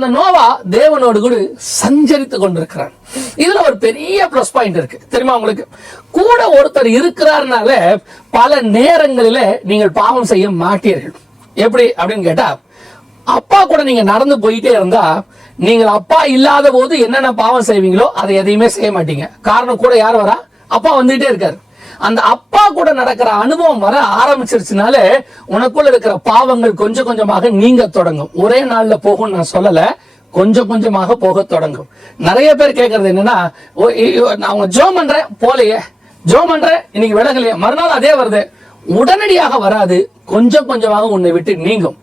இந்த நோவா தேவனோடு கூட சஞ்சரித்து கொண்டிருக்கிறான். இதுல ஒரு பெரிய பிளஸ் பாயிண்ட் இருக்கு தெரியுமா உங்களுக்கு? கூட ஒருத்தர் இருக்கிறார்னால பல நேரங்களில நீங்கள் பாவம் செய்ய மாட்டீர்கள். எப்படி அப்படின்னு கேட்டா, அப்பா கூட நீங்க நடந்து போயிட்டே இருந்தா நீங்கள் அப்பா இல்லாத போது என்னென்ன பாவம் செய்வீங்களோ அதை எதையுமே செய்ய மாட்டீங்க. காரணம் கூட யார் வரா? அப்பா வந்துட்டே இருக்காரு. அந்த அப்பா கூட நடக்கிற அனுபவம் வர ஆரம்பிச்சிருச்சுனால உனக்குள்ள இருக்கிற பாவங்கள் கொஞ்சம் கொஞ்சமாக நீங்க தொடங்கும். ஒரே நாள்ல போகும் நான் சொல்லல, கொஞ்சம் கொஞ்சமாக போக தொடங்கும். நிறைய பேர் கேட்கறது என்னன்னா, அவங்க ஜோம் பண்றேன் போலையே, ஜோம் பண்றேன் இன்னைக்கு விலகலையே, மறுநாள் அதே வருது. உடனடியாக வராது, கொஞ்சம் கொஞ்சமாக உன்னை விட்டு நீங்கும்.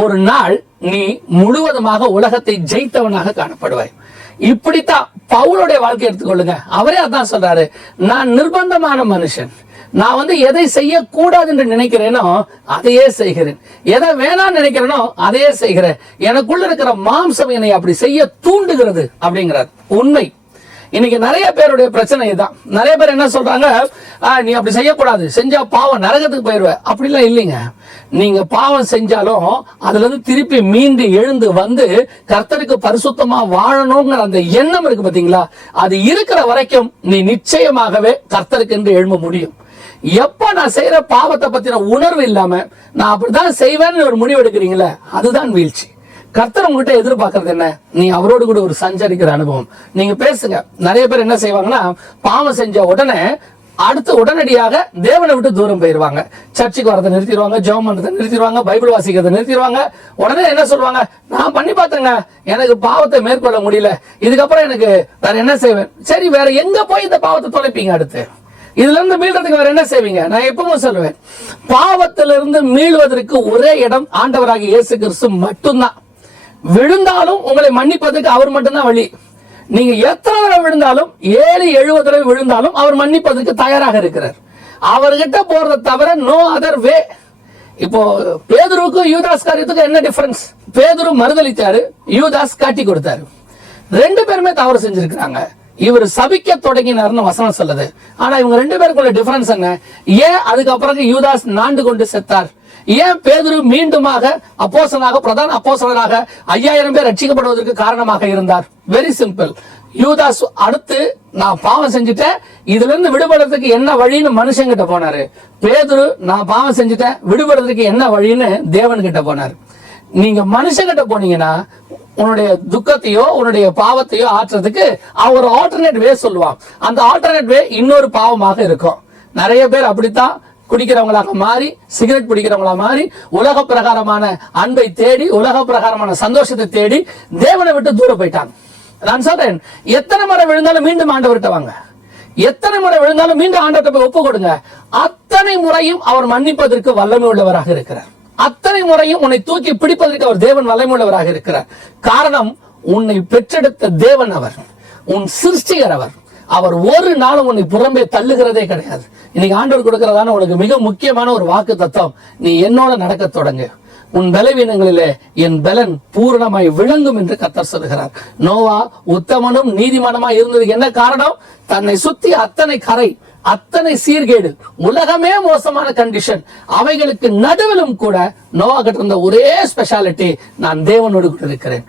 ஒரு நாள் நீ முழுவதுமாக உலகத்தை ஜெயித்தவனாக காணப்படுவாய். இப்படித்தான் பவுலுடைய வாழ்க்கை எடுத்துக்கொள்ளுங்க. அவரே அதான் சொல்றாரு, நான் நிர்பந்தமான மனுஷன். நான் எதை செய்யக்கூடாது என்று நினைக்கிறேனோ அதையே செய்கிறேன், எதை வேணாம் நினைக்கிறேனோ அதையே செய்கிறேன். எனக்குள்ள இருக்கிற மாம்சம் என்னை அப்படி செய்ய தூண்டுகிறது அப்படிங்கிறார். உண்மை. இன்னைக்கு நிறைய பேருடைய பிரச்சனை இதுதான். நிறைய பேர் என்ன சொல்றாங்க, நீ அப்படி செய்யக்கூடாது, செஞ்சா பாவம் நரகத்துக்கு போயிருவ. அப்படிலாம் இல்லைங்க. நீங்க பாவம் செஞ்சாலும் அதுல இருந்து திருப்பி மீண்டு எழுந்து வந்து கர்த்தருக்கு பரிசுத்தமா வாழணுங்கிற அந்த எண்ணம் இருக்கு பாத்தீங்களா, அது இருக்கிற வரைக்கும் நீ நிச்சயமாகவே கர்த்தருக்கு என்று எழும்ப முடியும். எப்ப நான் செய்யற பாவத்தை பத்தின உணர்வு இல்லாம நான் அப்படிதான் செய்வேன்னு ஒரு முடிவு எடுக்கிறீங்களா, அதுதான் வீழ்ச்சி. கர்த்தர் உங்ககிட்ட எதிர்பார்க்கறது என்ன? நீ அவரோடு கூட ஒரு சஞ்சரிக்கிற அனுபவம். நீங்க பேசுங்க. நிறைய பேர் என்ன செய்வாங்கன்னா, பாவம் செஞ்ச உடனே அடுத்து உடனடியாக தேவனை விட்டு தூரம் போயிருவாங்க. சர்ச்சுக்கு வரதை நிறுத்திடுவாங்க, ஜெபம் பண்றதை நிறுத்திடுவாங்க, பைபிள் வாசிக்கிறதை நிறுத்திடுவாங்க. உடனே என்ன சொல்லுவாங்க, நான் பண்ணி பார்த்தேங்க, எனக்கு பாவத்தை மேற்கொள்ள முடியல, இதுக்கப்புறம் எனக்கு வேற என்ன செய்வேன்? சரி, வேற எங்க போய் இந்த பாவத்தை தொலைப்பீங்க? அடுத்து இதுல இருந்து மீள்றதுக்கு வேற என்ன செய்வீங்க? நான் எப்பவும் சொல்லுவேன், பாவத்திலிருந்து மீள்வதற்கு ஒரே இடம் ஆண்டவராகிய இயேசு கிறிஸ்து மட்டும்தான். விழுந்தாலும் உங்களை மன்னிப்பதற்கு அவர் மட்டும்தான் வழி. நீங்க எத்தனை தடவை விழுந்தாலும், 7-70 தடவை விழுந்தாலும் அவர் மன்னிப்பதற்கு தயாராக இருக்கிறார். அவர்கிட்ட போறதை தவிர நோ அதர் வே. இப்போ பேதுருவுக்கும் யூதாஸ் காரியத்துக்கும் என்ன டிஃபரன்ஸ்? பேதுரு மறுதளித்தாரு, யூதாஸ் காட்டி கொடுத்தாரு. ரெண்டு பேருமே தவறு செஞ்சிருக்கிறாங்க. இவர் சபிக்க தொடங்கினார்னு வசனம் சொல்லுது. ஆனா இவங்க ரெண்டு பேருக்குள்ள டிஃபரன்ஸ் என்ன? ஏன் அதுக்கப்புறம் யூதாஸ் நாண்டு கொண்டு செத்தார்? ஏன் பேதுரு மீண்டுமாக அப்போஸ்தலனாக, பிரதான அப்போஸ்தலனாக 5000 பேர் ரட்சிக்கப்படுவதற்கு காரணமாக இருந்தார்? Very simple. யூதாஸ் அடுத்து நான் பாவம் செஞ்சுட்டேன், இதுல இருந்து விடுபடுறதுக்கு என்ன வழின்னு மனுஷன் கிட்ட போனாரு. பேதுரு நான் பாவம் செஞ்சுட்டேன், விடுபடுறதுக்கு என்ன வழின்னு தேவன் கிட்ட போனாரு. நீங்க மனுஷங்கிட்ட போனீங்கன்னா உன்னுடைய துக்கத்தையோ உன்னுடைய பாவத்தையோ ஆற்றுறதுக்கு அவர் ஆல்டர்னேட் வே சொல்லுவான். அந்த ஆல்டர்னேட் வே இன்னொரு பாவமாக இருக்கும். நிறைய பேர் அப்படித்தான் குடிக்கிறவங்களாக மாறி, சிகரெட் பிடிக்கிறவங்களா மாறி, உலக பிரகாரமான அன்பை தேடி, உலக பிரகாரமான சந்தோஷத்தை தேடி தேவனை விட்டு தூரம் போயிட்டாங்க. நான் சொல்றேன், எத்தனை முறை விழுந்தாலும் மீண்டும் ஆண்டவர்கிட்ட வாங்க. எத்தனை முறை விழுந்தாலும் மீண்டும் ஆண்டவர்கிட்ட போய் ஒப்பு கொடுங்க. அத்தனை முறையும் அவர் மன்னிப்பதற்கு வல்லமை உள்ளவராக இருக்கிறார். அத்தனை முறையும் உன்னை தூக்கி பிடிப்பதற்கு அவர் தேவன் வல்லமை உள்ளவராக இருக்கிறார். காரணம், உன்னை பெற்றெடுத்த தேவன் அவர், உன் சிருஷ்டிகர் அவர். அவர் ஒரு நாளும் உன்னை புறம்பே தள்ளுகிறதே கிடையாது. இன்னைக்கு ஆண்டவர் கொடுக்கிறதான உனக்கு மிக முக்கியமான ஒரு வாக்கு தத்துவம், நீ என்னோட நடக்க தொடங்கு, உன் பலவீனங்களிலே என் பலன் பூரணமாய் விளங்கும் என்று கர்த்தர் சொல்கிறார். நோவா உத்தமனும் நீதிமானமாய் இருந்ததுக்கு என்ன காரணம்? தன்னை சுத்தி அத்தனை கரை, அத்தனை சீர்கேடு, உலகமே மோசமான கண்டிஷன், அவைகளுக்கு நடுவிலும் கூட நோவா கிட்ட இருந்த ஒரே ஸ்பெஷாலிட்டி, நான் தேவனோடு கூட இருக்கிறேன்.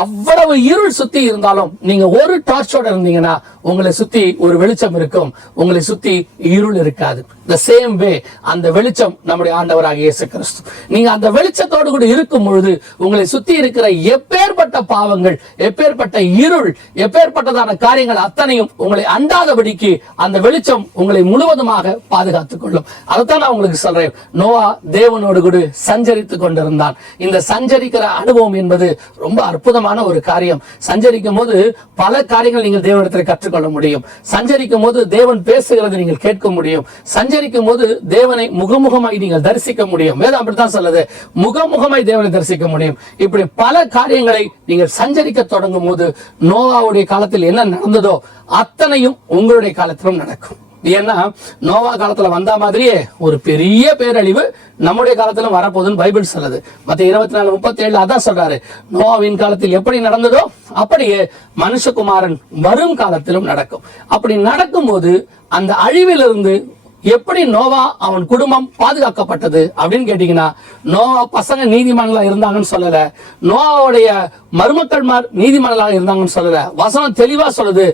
அவ்வளவு இருள் சுத்தி இருந்தாலும் நீங்க ஒரு டார்ச்சோட இருந்தீங்கன்னா உங்களை சுத்தி ஒரு வெளிச்சம் இருக்கும், உங்களை சுத்தி இருள் இருக்காது. the same way அந்த வெளிச்சம் நம்முடைய ஆண்டவராகிய இயேசு கிறிஸ்து. நீங்க அந்த வெளிச்சத்தோடு கூட இருக்கும் பொழுது உங்களை சுத்தி இருக்கிற எப்பேற்பட்ட பாவங்கள், எப்பேற்பட்ட இருள், எப்பேற்பட்டதான காரியங்கள் அத்தனையும் உங்களை அண்டாதபடிக்கு அந்த வெளிச்சம் உங்களை முழுவதுமாக பாதுகாத்துக் கொள்ளும். அதைத்தான் நான் உங்களுக்கு சொல்றேன். நோவா தேவனோடு கூட சஞ்சரித்துக் கொண்டிருந்தான். இந்த சஞ்சரிக்கிற அனுபவம் என்பது ரொம்ப அற்புதமான ஒரு காரியம். சஞ்சரிக்கும் போது பல காரியங்கள் நீங்கள் தேவனிடத்தில் கற்றுக்கொள்ள முடியும். சஞ்சரிக்கும் போது தேவன் பேசுகிறது நீங்கள் கேட்க முடியும். சஞ்சரிக்கும் போது தேவனை முகமுகமாய் நீங்கள் தரிசிக்க முடியும். வேதம் அப்படித்தான் சொல்லுது, முகமுகமாய் தேவனை தரிசிக்க முடியும். இப்படி பல காரியங்களை நீங்கள் சஞ்சரிக்க தொடங்கும் போது நோவாவுடைய காலத்தில் என்ன நடந்ததோ அத்தனையும் உங்களுடைய காலத்திலும் நடக்கும். ஏன்னா நோவா காலத்துல வந்த மாதிரியே ஒரு பெரிய பேரழிவு நம்முடைய காலத்துல வரப்போகுதுன்னு பைபிள் சொல்லுது. மத்திய 24:37 அதான் சொல்றாரு, நோவாவின் காலத்தில் எப்படி நடந்ததோ அப்படியே மனுஷகுமாரன் வரும் காலத்திலும் நடக்கும். அப்படி நடக்கும் போது அந்த அழிவிலிருந்து எப்படி நோவா அவன் குடும்பம் பாதுகாக்கப்பட்டது அப்படின்னு கேட்டீங்கன்னா, நோவா பசங்க நீதிமான்களா இருந்தாங்கன்னு சொல்லல, நோவாவுடைய மருமக்கள்மார் நீதிமான்களாக இருந்தாங்கன்னு சொல்லல. வசனம் தெளிவா சொல்லுது,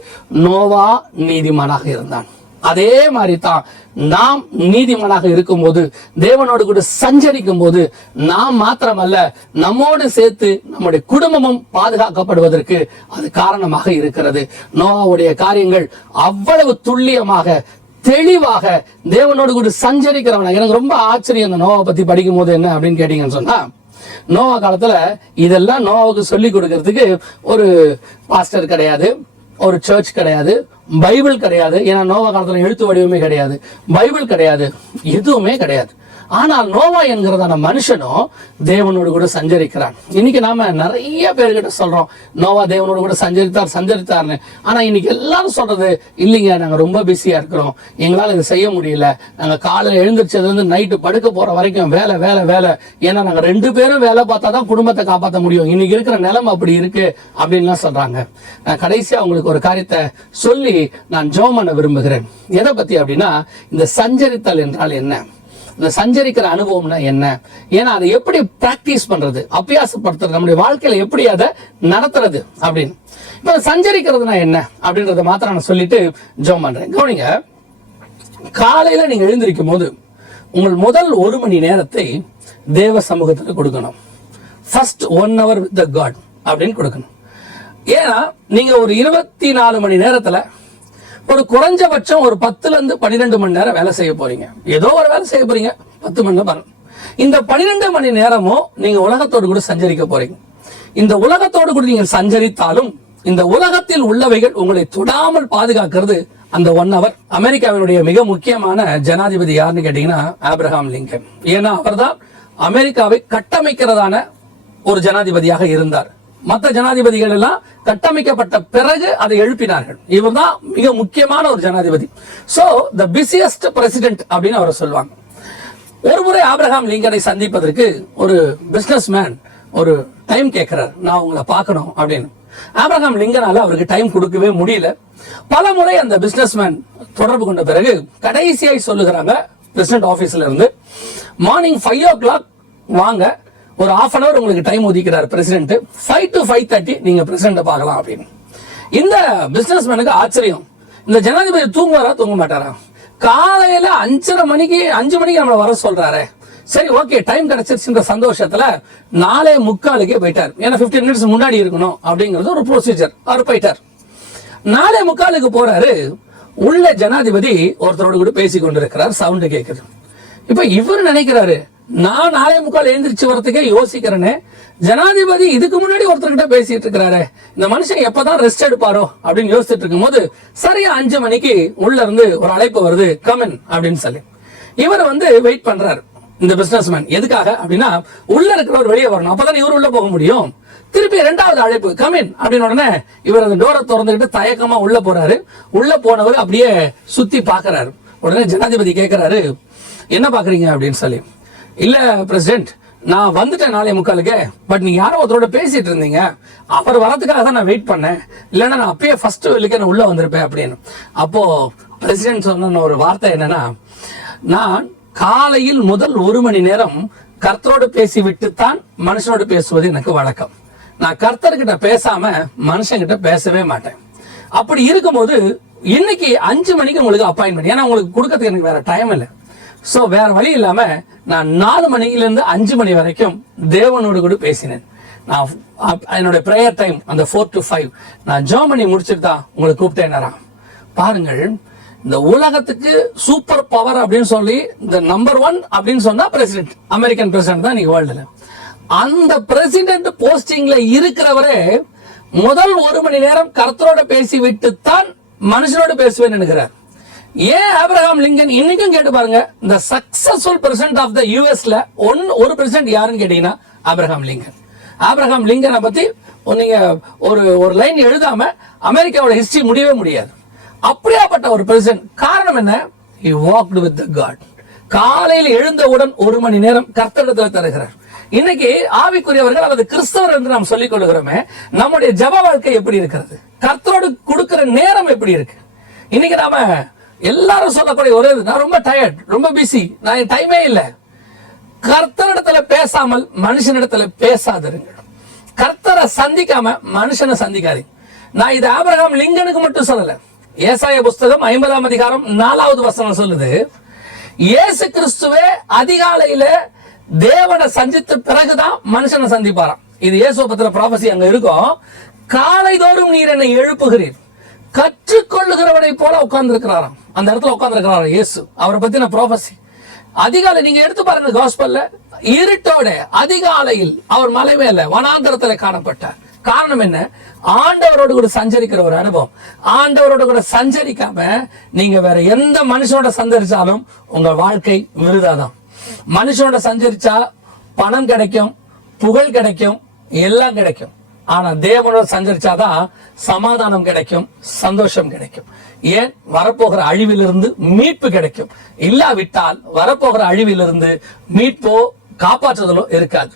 நோவா நீதிமானாக இருந்தான். அதே மாதிரி தான் நாம் நீதிமானாக இருக்கும்போது, தேவனோடு கூட சஞ்சரிக்கும் போது, நாம் மாத்திரமல்ல நம்மோடு சேர்த்து நம்முடைய குடும்பமும் பாதுகாக்கப்படுவதற்கு அது காரணமாக இருக்கிறது. நோவாவுடைய காரியங்கள் அவ்வளவு துல்லியமாக தெளிவாக தேவனோடு கூட சஞ்சரிக்கிறவன. எனக்கு ரொம்ப ஆச்சரியம் இந்த நோவா பத்தி படிக்கும் போது. என்ன அப்படின்னு கேட்டீங்கன்னு சொன்னா, நோவா காலத்துல இதெல்லாம் நோவாவுக்கு சொல்லி கொடுக்கறதுக்கு ஒரு பாஸ்டர் கிடையாது, ஒரு சர்ச் கிடையாது, பைபிள் கிடையாது. ஏன்னா நோவா காலத்துல எழுத்து வடிவமே கிடையாது, பைபிள் கிடையாது, எதுவுமே கிடையாது. ஆனால் நோவா என்கிறதான மனுஷனும் தேவனோடு கூட சஞ்சரிக்கிறான். இன்னைக்கு நாம நிறைய பேர்கிட்ட சொல்றோம் நோவா தேவனோடு கூட சஞ்சரித்தார்னு. ஆனா இன்னைக்கு எல்லாரும் சொல்றது, இல்லைங்க நாங்க ரொம்ப பிஸியா இருக்கிறோம், எங்களால இதை செய்ய முடியல, நாங்க காலையில் எழுந்திரிச்சதுல இருந்து நைட்டு படுக்க போற வரைக்கும் வேலை வேலை வேலை, ஏன்னா நாங்க 2 பேரும் வேலை பார்த்தா தான் குடும்பத்தை காப்பாற்ற முடியும், இன்னைக்கு இருக்கிற நிலைமை அப்படி இருக்கு அப்படின்லாம் சொல்றாங்க. நான் கடைசியா உங்களுக்கு ஒரு காரியத்தை சொல்லி நான் ஜெபம் பண்ண விரும்புகிறேன். எதை பத்தி அப்படின்னா, இந்த சஞ்சரித்தல் என்றால் என்ன, இந்த சஞ்சரிக்கிற அனுபவம்னா என்ன, ஏன்னா அதை எப்படி பிராக்டிஸ் பண்றது, அபியாசப்படுத்துறது, நம்முடைய வாழ்க்கையில எப்படி அதை நடத்துறது அப்படின்னு. இப்ப சஞ்சரிக்கிறதுனா என்ன அப்படின்றத மாத்திரம் நான் சொல்லிட்டு ஜெபம் பண்றேன். கவனிங்க, காலையில நீங்க எழுந்திருக்கும் போது உங்கள் முதல் 1 மணி நேரத்தை தேவ சமூகத்துல கொடுக்கணும். First 1 hour with the God அப்படின்னு கொடுக்கணும். ஏன்னா நீங்க ஒரு 24 மணி நேரத்துல ஒரு குறைஞ்சபட்சம் ஒரு 10 இருந்து 12 மணி நேரம் வேலை செய்ய போறீங்க. ஏதோ ஒரு வேலை செய்ய போறீங்க, 10 மணி நேரம். இந்த 12 மணி நேரமும் நீங்க உலகத்தோடு கூட சஞ்சரிக்க போறீங்க. இந்த உலகத்தோடு கூட நீங்க சஞ்சரித்தாலும் இந்த உலகத்தில் உள்ளவைகள் உங்களை தொடாமல் பாதுகாக்கிறது அந்த 1 hour. அமெரிக்காவினுடைய மிக முக்கியமான ஜனாதிபதி யாருன்னு கேட்டீங்கன்னா ஆபிரகாம் லிங்கன். ஏன்னா அவர்தான் அமெரிக்காவை கட்டமைக்கிறதான ஒரு ஜனாதிபதியாக இருந்தார். மற்ற ஜனாதிபதிகள் எல்லாம் கட்டமைக்கப்பட்ட பிறகு அதை எழுப்பினார்கள். இவர் தான் மிக முக்கியமான ஒரு ஜனாதிபதி. சோ த பிஸியஸ்ட் பிரசிடென்ட் அப்படின்னு அவரை சொல்லுவாங்க. ஒரு முறை ஆபிரகாம் லிங்கனை சந்திப்பதற்கு ஒரு பிசினஸ் மேன் ஒரு டைம் கேட்கிறார், நான் உங்களை பார்க்கணும் அப்படின்னு. ஆபிரகாம் லிங்கனால அவருக்கு டைம் கொடுக்கவே முடியல. பல முறை அந்த பிசினஸ் மேன் தொடர்பு கொண்ட பிறகு கடைசியாய் சொல்லுகிறாங்க, பிரசிடென்ட் ஆபீஸ்ல இருந்து மார்னிங் 5 o'clock வாங்க, ஒரு 1/2 hour உங்களுக்கு டைம் ஒதுக்கிறார் பிரசிடென்ட், 5 to 5:30 நீங்க பிரசிடென்ட் பார்க்கலாம் அப்படின்னு. இந்த பிசினஸ் மேனுக்கு ஆச்சரியம், இந்த ஜனாதிபதி தூங்குவாரா தூங்க மாட்டாரா, காலையில 5 மணிக்கு நம்மள வர சொல்றாரு, சரி ஓகே டைம் கிடைச்சிருச்சுன்ற சந்தோஷத்துல 4:45 போயிட்டார். ஏன்னா 15 minutes முன்னாடி இருக்கணும் அப்படிங்கிறது ஒரு ப்ரொசீஜர். அவர் போயிட்டார். 4:45 போறாரு. உள்ள ஜனாதிபதி ஒருத்தரோடு கூட பேசி கொண்டிருக்கிறார், சவுண்ட் கேட்குது. இப்ப இவர் நினைக்கிறாரு, நான் 4:45 எழுந்திரிச்சு வரதுக்கே யோசிக்கிறேன்னு, ஜனாதிபதி இதுக்கு முன்னாடி ஒருத்தர்கிட்ட பேசிட்டு இருக்கிறாரு, இந்த மனுஷன் எப்பதான் ரெஸ்ட் எடுப்பாரோ அப்படின்னு யோசிச்சுட்டு இருக்கும் போது சரியா 5 மணிக்கு உள்ள இருந்து ஒரு அழைப்பு வருது, கமின் அப்படின்னு சொல்லி. இவர் வெயிட் பண்றாரு இந்த பிசினஸ் மேன். எதுக்காக அப்படின்னா, உள்ள இருக்கிறவர் வெளியே வரணும், அப்பதான் இவர் உள்ள போக முடியும். திருப்பி 2வது அழைப்பு, கமின் அப்படின்னு உடனே இவர் அந்த டோரை திறந்துகிட்டு தயக்கமா உள்ள போறாரு. உள்ள போனவர் அப்படியே சுத்தி பாக்குறாரு. உடனே ஜனாதிபதி கேட்கிறாரு, என்ன பாக்குறீங்க அப்படின்னு சொல்லி. இல்ல பிரசிடென்ட், நான் வந்துட்டேன் 4:45, பட் நீங்க யாரோ ஒருத்தரோட பேசிட்டு இருந்தீங்க, அவர் வரதுக்காக தான் நான் வெயிட் பண்ணேன், இல்லைன்னா நான் அப்பயே ஃபர்ஸ்ட் வெளியே உள்ள வந்திருப்பேன் அப்படின்னு. அப்போ பிரசிடென்ட் சொன்ன ஒரு வார்த்தை என்னன்னா, நான் காலையில் முதல் 1 மணி நேரம் கர்த்தரோடு பேசி விட்டுத்தான் மனுஷனோடு பேசுவது எனக்கு வழக்கம். நான் கர்த்தர்கிட்ட பேசாம மனுஷங்கிட்ட பேசவே மாட்டேன். அப்படி இருக்கும்போது இன்னைக்கு 5 மணிக்கு உங்களுக்கு அப்பாயின்மெண்ட், ஏன்னா உங்களுக்கு கொடுக்கறதுக்கு எனக்கு வேற டைம் இல்லை. சோ வேற வழி இல்லாம நான் 4 மணிலிருந்து 5 மணி வரைக்கும் தேவனோடு கூட பேசினேன். நான் என்னோட பிரேயர் டைம் அந்த 4 to 5 நான் ஜெபம் பண்ணி முடிச்சுட்டு தான் உங்களை கூப்பிட்டேன். பாருங்கள், இந்த உலகத்துக்கு சூப்பர் பவர் அப்படின்னு சொல்லி இந்த நம்பர் 1 அப்படின்னு சொன்னா பிரசிடென்ட், அமெரிக்கன் பிரசிடென்ட் தான் இன்னைக்கு வேர்ல்டுல. அந்த பிரசிடென்ட் போஸ்டிங்ல இருக்கிறவரே முதல் 1 மணி நேரம் கர்த்தரோட பேசி விட்டு தான் மனுஷனோட பேசுவேன் என்கிறார். ஏன் ஆபிரகாம் லிங்கன் இன்னைக்கும் கேட்டு பாருங்க, இந்த சக்சஸ்ஃபுல் பிரசிடென்ட் ஆஃப் த யுஎஸ்ல ஒரு பிரசிடென்ட் யாருன்னு கேட்டீங்கன்னா ஆபிரகாம் லிங்கன். ஆபிரகாம் லிங்கனை பத்தி நீங்க ஒரு லைன் எழுதாம அமெரிக்காவோட ஹிஸ்டரி முடியவே முடியாது. அப்படியாப்பட்ட ஒரு பிரசிடென்ட். காரணம் என்ன? he walked with the God. காலையில் எழுந்தவுடன் 1 மணி நேரம் கர்த்தரிடத்துல தருகிறார். இன்னைக்கு ஆவிக்குரியவர்கள் அல்லது கிறிஸ்தவர் என்று நாம் சொல்லிக் கொள்கிறோமே, நம்முடைய ஜெப வாழ்க்கை எப்படி இருக்கிறது, கர்த்தரோடு கொடுக்கிற நேரம் எப்படி இருக்கு? இன்னைக்கு நாம எல்லாரும் சொல்லக்கூடிய ஒரே இது, நான் ரொம்ப டயர்ட், ரொம்ப பிஸி, நான் என் டைமே இல்லை. கர்த்தரிடத்துல பேசாமல் மனுஷனிடத்துல பேசாதிருங்கள். கர்த்தரை சந்திக்காம மனுஷனை சந்திக்காதீங்க. நான் இது ஆபிரகாம் லிங்கனுக்கு மட்டும் சொல்லல. ஏசாயா புஸ்தகம் 50ஆம் அதிகாரம் 4வது வசனம் சொல்லுது, இயேசு கிறிஸ்துவே அதிகாலையில தேவனை சந்தித்த பிறகுதான் மனுஷனை சந்திப்பாராம். இது இயேசுவை பத்திர ப்ராபசி அங்க இருக்கும். காலை தோறும் நீர் என்னை எழுப்புகிறீர், கற்றுக்கொள்ளுகிறவனை போல உட்கார்ந்து இருக்கிறாராம். அந்த இடத்துல உட்கார்ந்து இருக்கிறாராம் இயேசு. அவரை பத்தின ப்ராபசி அதிகாலை நீங்க எடுத்து பாருங்க. காஸ்பல்ல இருட்டோட அதிகாலையில் அவர் மலை மேல வனாந்தரத்துல காணப்பட்டார். காரணம் என்ன? ஆண்டவரோடு கூட சஞ்சரிக்கிற ஒரு அனுபவம். ஆண்டவரோடு கூட சஞ்சரிக்காம நீங்க வேற எந்த மனுஷனோட சஞ்சரிச்சாலும் உங்க வாழ்க்கை விருதாதான். மனுஷனோட சஞ்சரிச்சா பணம் கிடைக்கும், புகழ் கிடைக்கும், எல்லாம் கிடைக்கும். ஆனா தேவனோட சஞ்சரிச்சாதான் சமாதானம் கிடைக்கும், சந்தோஷம் கிடைக்கும். ஏன்? வரப்போகிற அழிவிலிருந்து மீட்பு கிடைக்கும். இல்லாவிட்டால் வரப்போகிற அழிவிலிருந்து மீட்போ காப்பாற்றுதலோ இருக்காது.